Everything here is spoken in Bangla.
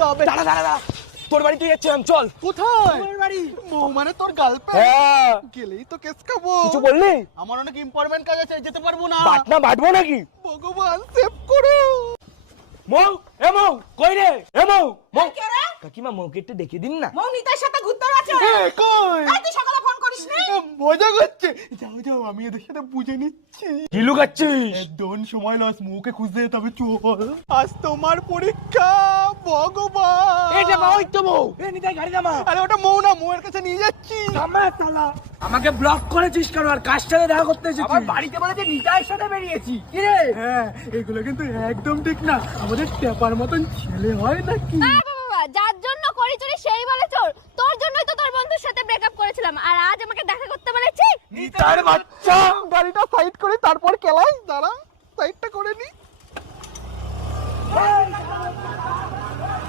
দাঁড়া দাঁড়া দাঁড়া, তোর বাড়িতে যাচ্ছিলাম, চল। কোথায়? তোর বাড়ি। বউ মানে তোর গার্লফ্রেন্ড? হ্যাঁ। গেলেই তো কেস খাবো। কিছু বললি? আমার অনেক ইম্পর্টেন্ট কাজ আছে, যেতে পারবো না। বাটনা বাটবো নাকি? ভগবান সেভ করো। মৌ, এ মৌ, কই রে? এ মৌ, মৌ। কে রে? কাকিমা, মৌকে একটু ডেকে দিন না। মৌমিতার সাথে ঘুরতে আছে। কই? তুই সকালে ফোন করিসনি? মজা করছে। যাও যাও, আমি এদের সাথে বুঝে নিচ্ছি। কি লুকাচ্ছিস? একদম সময় লস, মুখে খুঁজতে যেতে হবে, চল। আজ তোমার পরীক্ষা, ভগবান। এই যে মৌ, ওই তো মৌ। এ নিতাই, গাড়ি নামা। আরে ওটা মৌ না, মৌয়ের কাছে নিয়ে যাচ্ছি। থামা শালা। আমাকে ব্লক করেছিস কেন? আর কার সাথে দেখা করতে এসেছিস? আমার বাড়িতে বলেছে নিতাইয়ের সাথে বেরিয়েছি। কি রে? হ্যাঁ, এগুলো কিন্তু একদম ঠিক না। আমাদের টেপার মতন ছেলে হয় নাকি? বাবা, যার জন্য করি চুরি সেই বলে চোর। তোর জন্যই তো তোর বন্ধুর সাথে ব্রেকআপ করেছিলাম, আর আজ আমাকে দেখা করতে বলেছি। নিতাইয়ের বাচ্চা। গাড়িটা সাইড করে তারপর কেলাই, দাঁড়া সাইডটা করে নি।